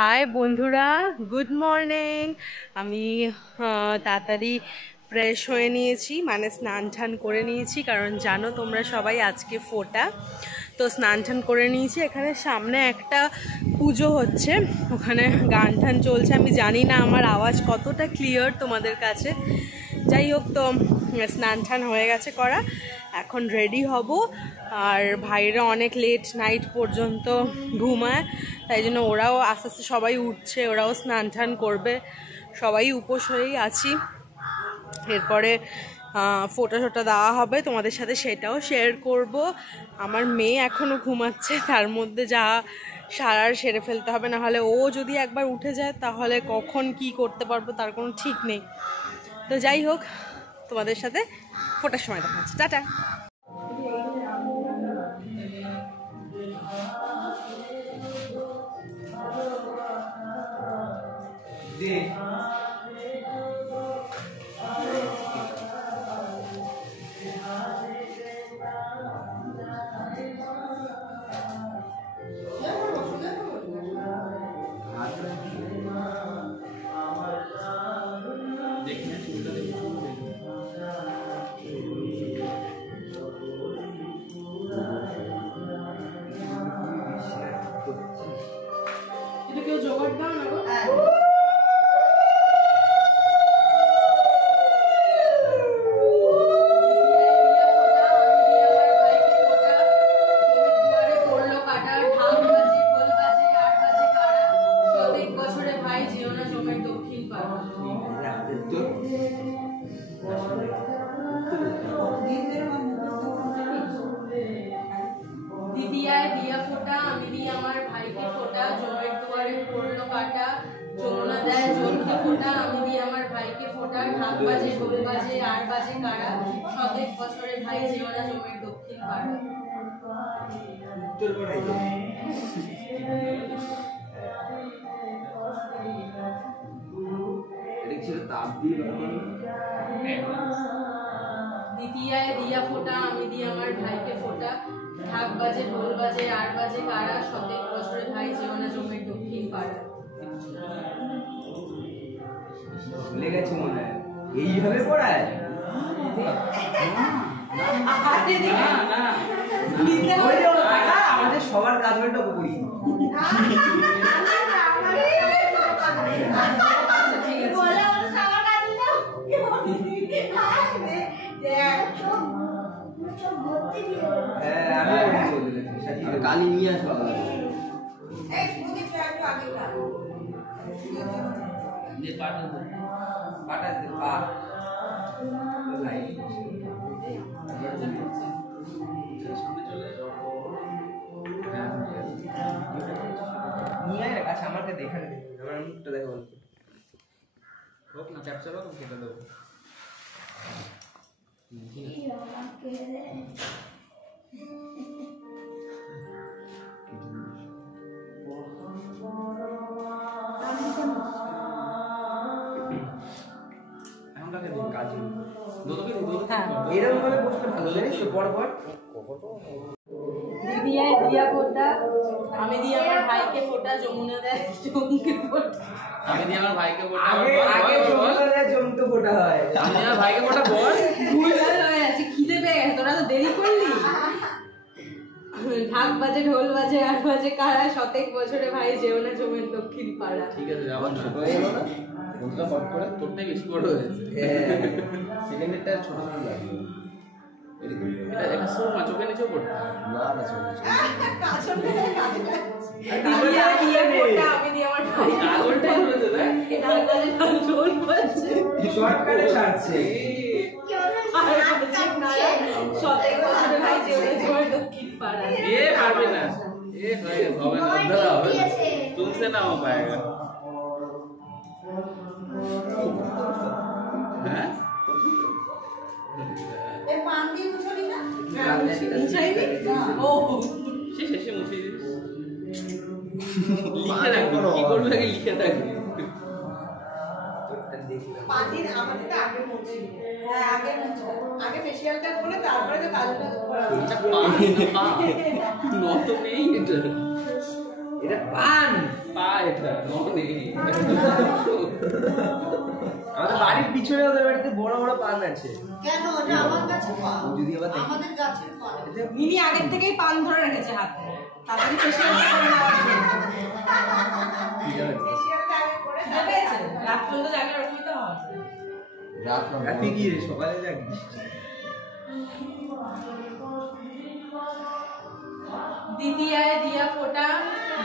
High বন্ধুরা, good morning. আমি তাড়াতাড়ি ফ্রেশ হয়ে নিয়েছি, মানে স্নান টান করে নিয়েছি, কারণ জানো তোমরা সবাই আজকে ফোঁটা। তো স্নান টান করে নিয়েছি। এখানে সামনে একটা পুজো হচ্ছে, ওখানে গান টান চলছে। আমি জানি না আমার আওয়াজ কতটা ক্লিয়ার তোমাদের কাছে। যাই হোক, তো স্নান টান হয়ে গেছে করা, এখন রেডি হব। আর ভাইরা অনেক লেট নাইট পর্যন্ত ঘুমায়, তাই জন্য ওরাও আস্তে আস্তে সবাই উঠছে, ওরাও স্নান টান করবে। সবাই উপোস হয়েই আছি। এরপরে ফোঁটা টোটা দেওয়া হবে, তোমাদের সাথে সেটাও শেয়ার করব। আমার মেয়ে এখনও ঘুমাচ্ছে, তার মধ্যে যা সারার সেরে ফেলতে হবে, না হলে ও যদি একবার উঠে যায় তাহলে কখন কি করতে পারবো তার কোনো ঠিক নেই। তো যাই হোক, তোমাদের সাথে ফোঁটার সময় দেখা হচ্ছে। টাটা। কেউ জোগাড় দাও না গো। দিদিয়ায় দিয়া ফোঁটা, আমি দিই আমার ভাইকে ফোঁটা, জমের দুয়ারে পড়লো কাটা। যমুনা দেয় জলকে ফোঁটা, আমি দিই আমার ভাইকে ফোঁটা। ঢাক বাজে, ঢোল বাজে, আর বাজে কারা, শতেক বছরে ভাই যেও না জমের দক্ষিণ পাড়া। দিদিয়ায় দিয়া ফোঁটা, আমি দিই আমার ভাইকে ফোঁটা। ঢাক বাজে, ঢোল বাজে, আর বাজে কারা, শতেক বছরে ভাই যেও না জমের দক্ষিণ পাড়া। ভুলে গেছি মনে হয়, এইভাবে পড়ায়। আমাদের সবার কাজ ওইটা করি। কালি নিয়ে আসবো। আমাকে দেখা নেই, আমার মুখটা দেখা বলবো হোক না, ক্যাপচার হোক, সেটা দেবো। এরকম ভাবে বসতে ভালো জানিস তো, পরপর দিদিয়ায় দিয়া ফোঁটা, আমি দিই আমার ভাইকে ফোঁটা। যমুনা দেয় জমকে ফোঁটা, আমি দিই আমার ভাইকে ফোঁটা। আগে যমুনা দেয় জমকে ফোঁটা হয়। আমি আমার ভাইকে ফোঁটা বল। ভুলভাল হয়ে আছে, খিদে পেয়ে গেছে, তোরা তো দেরি করলি। ঢাক বাজে, ঢোল বাজে, আর বাজে কারা, শতেক বছরে ভাই যেও না জমের দক্ষিণ পাড়া। ঠিক আছে, আবার ছোট হয়ে গেল না বন্ধুটা, ফট করে তোরটাই বেশি বড় হয়েছে। সেকেন্ডেরটা ছোট ছোট লাগবে। এটা একটা সোমা চোখে নিচেও পড়তে না না চোখে দিদিয়ায় দিয়া ফোঁটা, আমি দিই আমার ভাই আগলটাই হয়েছে না, ঢাক বাজে, ঢোল বাজে, শর্টকাটে ছাড়ছে। শতেক বছরে ভাই যেও না জমের দক্ষিণ পাড়া। এ পারবে না, এ হয়ে গেছে, হবে না, অন্ধরা হবে না, তুমসে না हो पाएगा। হ্যাঁ এর পান দিয়ে মুছলি না? মুছাইনি? ও শেষে মুছে দিস। লিখে রাখবি, কি করবে আগে লিখে রাখবি। পাঁচদিন আমাদের তো আগে মুছি। হ্যাঁ আগে মুছি। আগে ফেশিয়ালটা করে তারপরে তো কাজটা করা। এটা পা না পা। নত নেই এটা। এটা পান পা এটা ননে আমাদের বাড়ির পিছনে ওদের বাড়িতে বড় বড় পান আছে। কেন ওটা আমার কাছে পান, যদি আবার দেখি আমাদের গাছের পান। মিনি আগের থেকেই পান ধরে রেখেছে হাতে, তাড়াতাড়ি ফেসিয়ালটা করে নেওয়ার জন্য। ফেসিয়ালটা আগে করে খিদে পেয়েছে? রাত পর্যন্ত জাগলে ওরকমই তো হয়। রাত না রাতে কি রে সকালে জাগিস? দিদি আয় দিয়া ফোটা,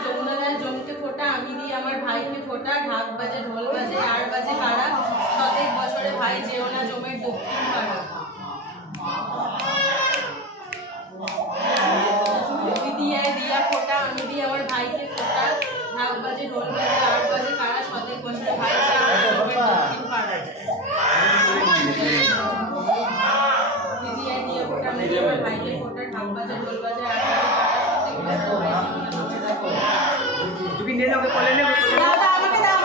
যমুনা দেয় জমকে ফোটা, আমি দিই আমার ভাইকে ফোটা, ঢাক বাজে ঢোল বাজে আর বাজে কারা, প্রত্যেক বছরে ভাই যেও না জমের দক্ষিণ পাড়া। দিদি আয় দিয়া ফোটা, আমি দিই আমার ভাইকে ফোটা, ঢাক বাজে ঢোল বাজে আর বাজে কারা, প্রত্যেক বছরে ভাই যেও না জমের দক্ষিণ পাড়া। দিদি আয় দিয়া ফোটা, আমি দিই আমার ভাইকে ফোটা, ঢাক বাজে ঢোল বাজে আর বাজে কারা, তুমি নিয়ে যাবে কলে নেবে। দাদা আমাকে দাও।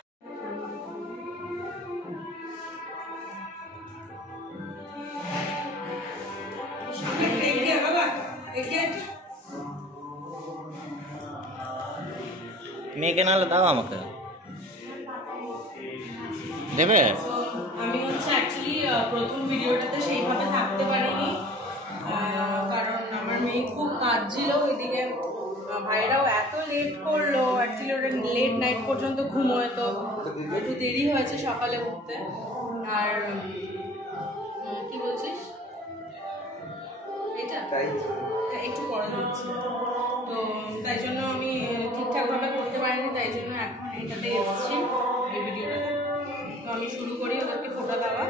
মেয়েকে নাহলে দাও আমাকে দেবে। আমি হচ্ছে অ্যাকচুয়ালি প্রথম ভিডিওটাতে সেইভাবে থাকতে পারিনি, কারণ আমার মেয়ে খুব কাঁদছিল। ওইদিকে ভাইরাও এত লেট করলো, অ্যাকচুয়ালি ওটা লেট নাইট পর্যন্ত ঘুমোয়, তো একটু দেরি হয়েছে সকালে উঠতে। আর কি বলছিস এটা তাই একটু পরে দিচ্ছি, তো তাই জন্য আমি ঠিকঠাকভাবে করতে পারিনি, তাই জন্য এখন এটাতে এসেছি এই ভিডিওটাতে। তো আমি শুরু করি ওদেরকে ফোটা দেওয়া।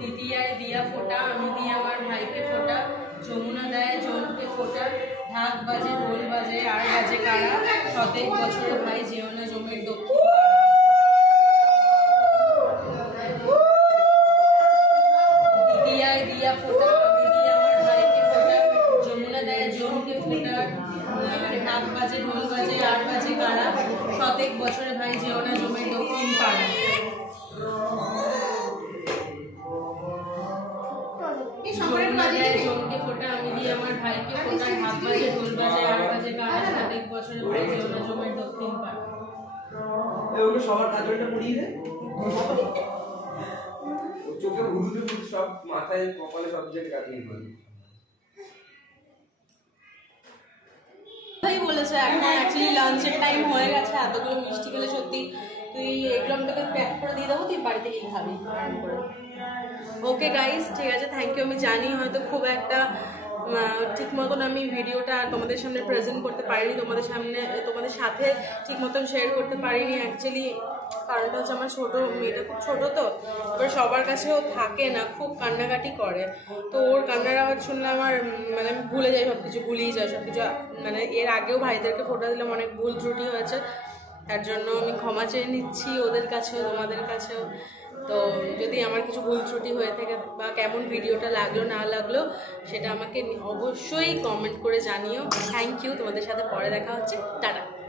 দিদি আয় দিয়া ফোটা, আমি দিই আমার ভাইকে ফোটা, যমুনা দেয় জলকে ফোটা, ঢাক বাজে ঢোল বাজে আর বাজে কারা, প্রত্যেক বছরের ভাই যেও না জমের দক্ষিণ পাড়া। দিদি আয় দিয়া ফোটা, আমি দিই আমার ভাইকে ফোটা, যমুনা দেয় জলকে ফোটা, ঢাক বাজে ঢোল বাজে আর বাজে কারা, প্রত্যেক বছরে ভাই যেও না জমের দক্ষিণ পাড়া। জমকে ফোটা, আমি দিই আমার ভাইকে ফোটা, ঢাক বাজে ঢোল বাজে আর বাজে কারা, প্রত্যেক বছরে ভাই যেও না জমের দক্ষিণ পাড়া। ওকে সবার কাজলটা পরিয়ে দে। চোখে হলুদে হলুদ সব মাথায় কপালে সব জায়গায় কাটিয়ে পড়ি। তাই বলেছে এখন অ্যাকচুয়ালি লাঞ্চের টাইম হয়ে গেছে, এতগুলো মিষ্টি খেলে সত্যি তুই এগুলো আমি তোকে প্যাক করে দিয়ে দেবো, তুই বাড়িতে গিয়ে খাবি আরাম করে। ওকে গাইস, ঠিক আছে, থ্যাংক ইউ। আমি জানি হয়তো খুব একটা ঠিক মতন আমি ভিডিওটা তোমাদের সামনে প্রেজেন্ট করতে পারিনি, তোমাদের সাথে ঠিক মতন শেয়ার করতে পারিনি। অ্যাকচুয়ালি কারণটা হচ্ছে আমার ছোট মেয়েটা খুব ছোট, তো এবার সবার কাছেও থাকে না, খুব কান্নাকাটি করে। তো ওর কান্নার আওয়াজ শুনলে আমার মানে আমি ভুলে যাই, সবকিছু ভুলিয়ে যাই সবকিছু। মানে এর আগেও ভাইদেরকে ফোটা দিলাম, অনেক ভুল ত্রুটি হয়েছে, তার জন্য আমি ক্ষমা চেয়ে নিচ্ছি ওদের কাছেও তোমাদের কাছেও। তো যদি আমার কিছু ভুল ত্রুটি হয়ে থাকে বা কেমন ভিডিওটা লাগলো না লাগলো সেটা আমাকে অবশ্যই কমেন্ট করে জানিও। থ্যাংক ইউ, তোমাদের সাথে পরে দেখা হচ্ছে, টাটা।